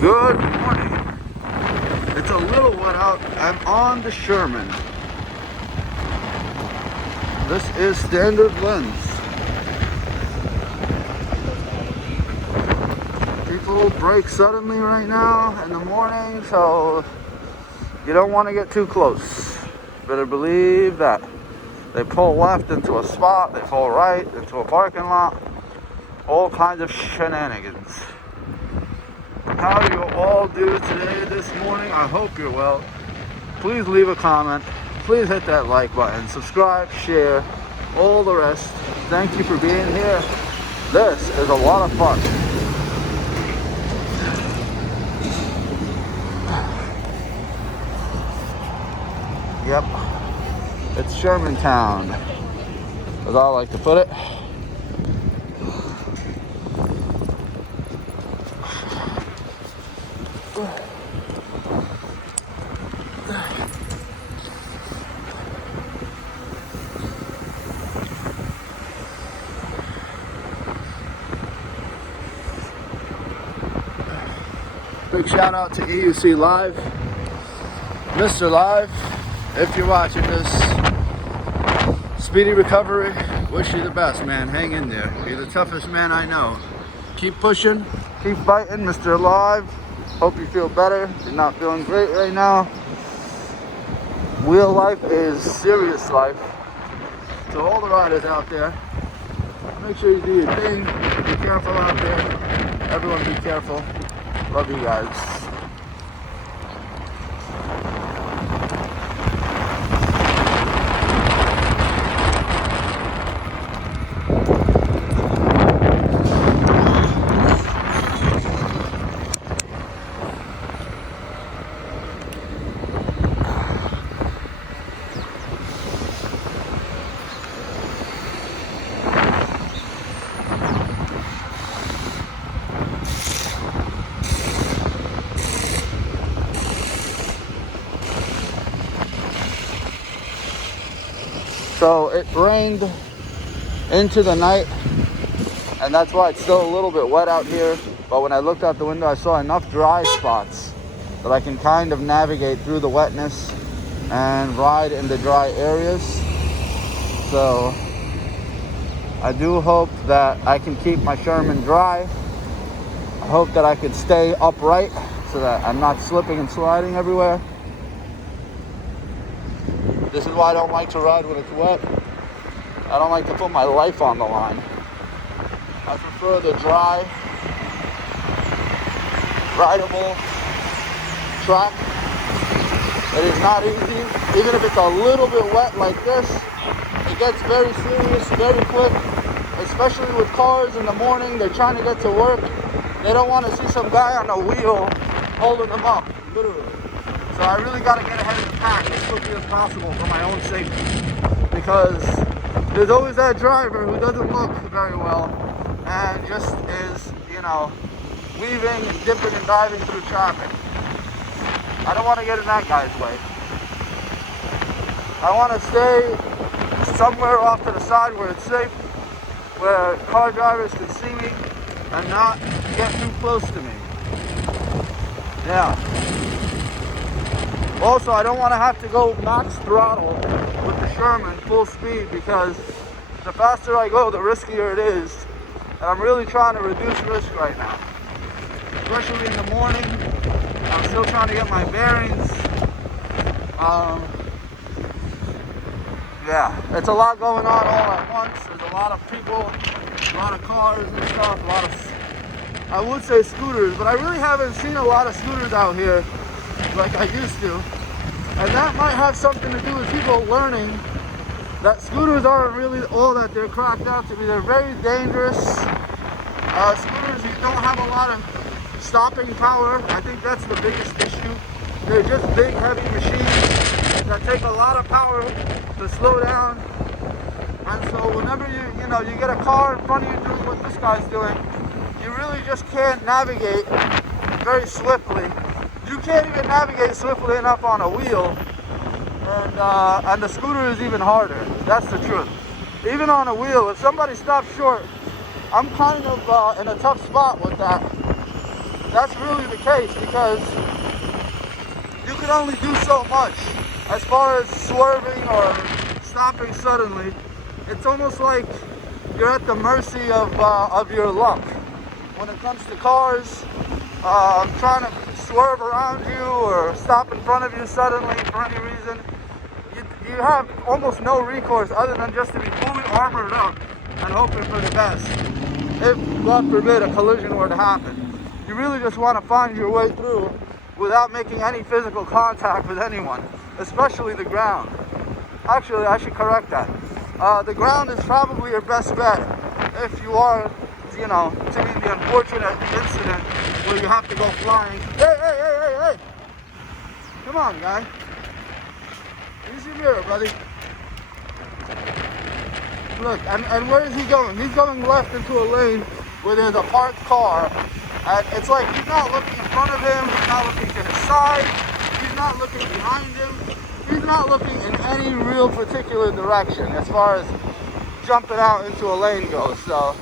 Good morning. It's a little wet out. I'm on the Sherman. This is standard lens. People brake suddenly right now in the morning, so you don't want to get too close. Better believe that. They pull left into a spot, they pull right into a parking lot. All kinds of shenanigans. How do you all do today, this morning? I hope you're well. Please leave a comment. Please hit that like button. Subscribe, share, all the rest. Thank you for being here. This is a lot of fun. Yep. It's Shermantown, as I like to put it. Big shout out to EUC Live, Mr. Live. If you're watching this, speedy recovery. Wish you the best, man. Hang in there. You're the toughest man I know. Keep pushing, keep fighting, Mr. Live. Hope you feel better. You're not feeling great right now. Wheel life is serious life. So all the riders out there, make sure you do your thing. Be careful out there. Everyone be careful. Love you guys. So it rained into the night, and that's why it's still a little bit wet out here. But when I looked out the window, I saw enough dry spots that I can kind of navigate through the wetness and ride in the dry areas. So I do hope that I can keep my Sherman dry. I hope that I can stay upright so that I'm not slipping and sliding everywhere. This is why I don't like to ride when it's wet. I don't like to put my life on the line. I prefer the dry, rideable track. It is not easy. Even if it's a little bit wet like this, it gets very serious very quick, especially with cars in the morning. They're trying to get to work. They don't want to see some guy on a wheel holding them up, literally. So I really got to get ahead of the pack as quickly as possible for my own safety, because there's always that driver who doesn't look very well and just is, weaving and dipping and diving through traffic. I don't want to get in that guy's way. I want to stay somewhere off to the side where it's safe, where car drivers can see me and not get too close to me. Yeah. Also, I don't want to have to go max throttle with the Sherman full speed, because the faster I go, the riskier it is. And I'm really trying to reduce risk right now. Especially in the morning. I'm still trying to get my bearings. Yeah, it's a lot going on all at once. There's a lot of people, a lot of cars and stuff, a lot of, I would say scooters, but I really haven't seen a lot of scooters out here like I used to. And that might have something to do with people learning that scooters aren't really all that they're cracked out to be. They're very dangerous. Scooters, you don't have a lot of stopping power. I think that's the biggest issue. They're just big, heavy machines that take a lot of power to slow down. And so whenever you get a car in front of you doing what this guy's doing, you really just can't navigate very swiftly. You can't even navigate swiftly enough on a wheel, and the scooter is even harder. That's the truth. Even on a wheel, if somebody stops short, I'm kind of in a tough spot with that. that's really the case, because you can only do so much as far as swerving or stopping suddenly. It's almost like you're at the mercy of your luck. When it comes to cars, trying to swerve around you or stop in front of you suddenly for any reason, you have almost no recourse other than just to be fully armored up and hoping for the best. If, God forbid, a collision were to happen, you really just want to find your way through without making any physical contact with anyone, especially the ground. Actually, I should correct that. The ground is probably your best bet if you are, you know, to be the unfortunate incident where you have to go flying. Hey! Come on, guy. Use your mirror, buddy. Look, and where is he going? He's going left into a lane where there's a parked car. And it's like he's not looking in front of him, he's not looking to his side, he's not looking behind him, he's not looking in any real particular direction as far as jumping out into a lane goes. So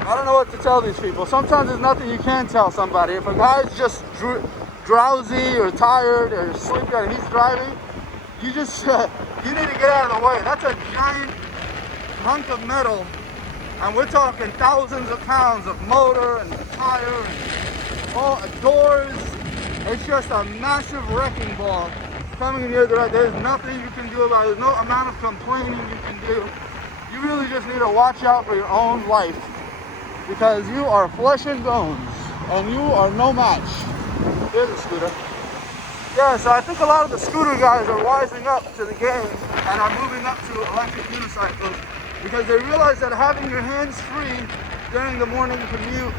I don't know what to tell these people. Sometimes there's nothing you can tell somebody. If a guy's just drowsy or tired or sleepy and he's driving, you just you need to get out of the way. That's a giant hunk of metal, and we're talking thousands of pounds of motor and tire and all doors. It's just a massive wrecking ball coming in your direction. There's nothing you can do about it. There's no amount of complaining you can do. You really just need to watch out for your own life, because you are flesh and bones and you are no match. Here's a scooter. Yeah, so I think a lot of the scooter guys are wising up to the game and are moving up to electric unicycles, because they realize that having your hands free during the morning commute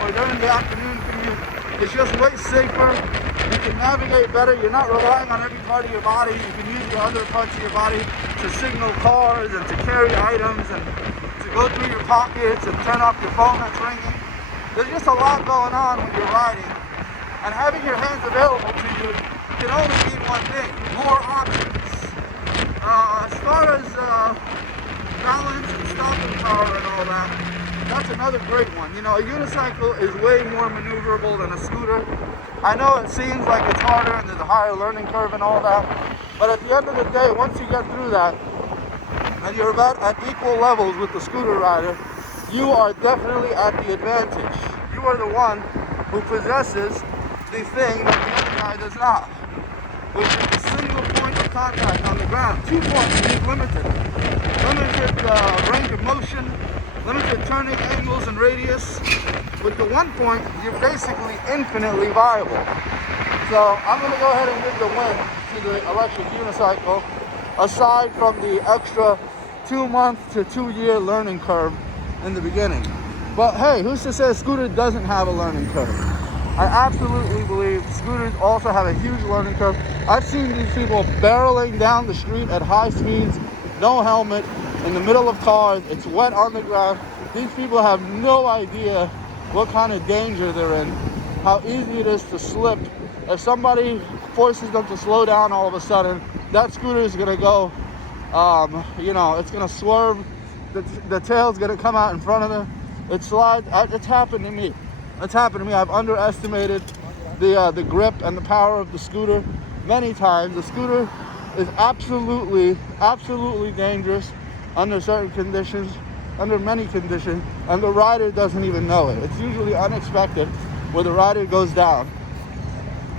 or during the afternoon commute is just way safer. You can navigate better. You're not relying on every part of your body. You can use your other parts of your body to signal cars and to carry items and to go through your pockets and turn off your phone that's ringing. There's just a lot going on when you're riding, and having your hands available to you can only mean one thing: more options. As far as balance and stopping power and all that, that's another great one. You know, a unicycle is way more maneuverable than a scooter. I know it seems like it's harder and there's a higher learning curve and all that, but at the end of the day, once you get through that and you're about at equal levels with the scooter rider, you are definitely at the advantage. You are the one who possesses the thing that the other guy does not, which is a single point of contact on the ground. 2 points is limited range of motion, limited turning angles and radius. With the 1 point, you're basically infinitely viable. So I'm going to go ahead and give the win to the electric unicycle, aside from the extra 2-month to 2-year learning curve in the beginning. But hey, who's to say a scooter doesn't have a learning curve? I absolutely believe scooters also have a huge learning curve. I've seen these people barreling down the street at high speeds, no helmet, in the middle of cars. It's wet on the ground. These people have no idea what kind of danger they're in, how easy it is to slip. If somebody forces them to slow down all of a sudden, that scooter is going to go, it's going to swerve. The tail's going to come out in front of them. It slides. It's happened to me. It's happened to me. I've underestimated the grip and the power of the scooter many times. The scooter is absolutely dangerous under certain conditions, under many conditions, and the rider doesn't even know it. It's usually unexpected where the rider goes down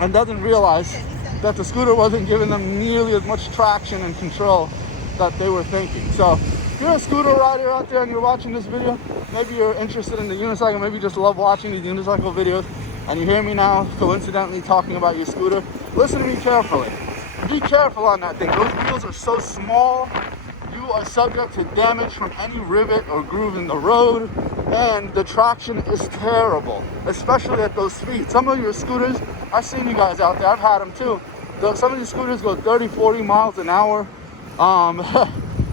and doesn't realize that the scooter wasn't giving them nearly as much traction and control that they were thinking. So if you're a scooter rider out there and you're watching this video, maybe you're interested in the unicycle, maybe you just love watching these unicycle videos, and you hear me now coincidentally talking about your scooter, listen to me carefully. Be careful on that thing. Those wheels are so small. You are subject to damage from any rivet or groove in the road, and the traction is terrible, especially at those speeds. Some of your scooters, I've seen you guys out there, I've had them too. Some of these scooters go 30, 40 miles an hour.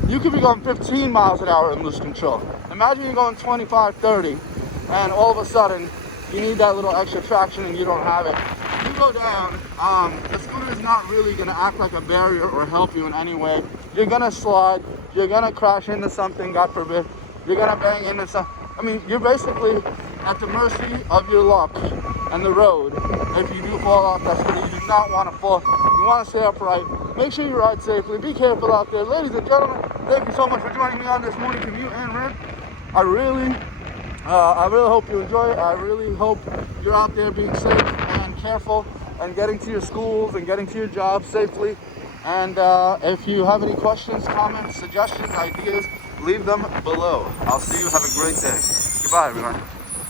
You could be going 15 miles an hour and lose control. Imagine you're going 25, 30, and all of a sudden you need that little extra traction and you don't have it. You go down, the scooter is not really going to act like a barrier or help you in any way. You're going to slide, you're going to crash into something, God forbid. You're going to bang into something. I mean, you're basically at the mercy of your luck and the road. If you do fall off that scooter, you do not want to fall. You want to stay upright. Make sure you ride safely. Be careful out there. Ladies and gentlemen, thank you so much for joining me on this morning commute and rant. I really hope you enjoy it. I really hope you're out there being safe and careful and getting to your schools and getting to your jobs safely. And if you have any questions, comments, suggestions, ideas, leave them below. I'll see you. Have a great day. Goodbye, everyone.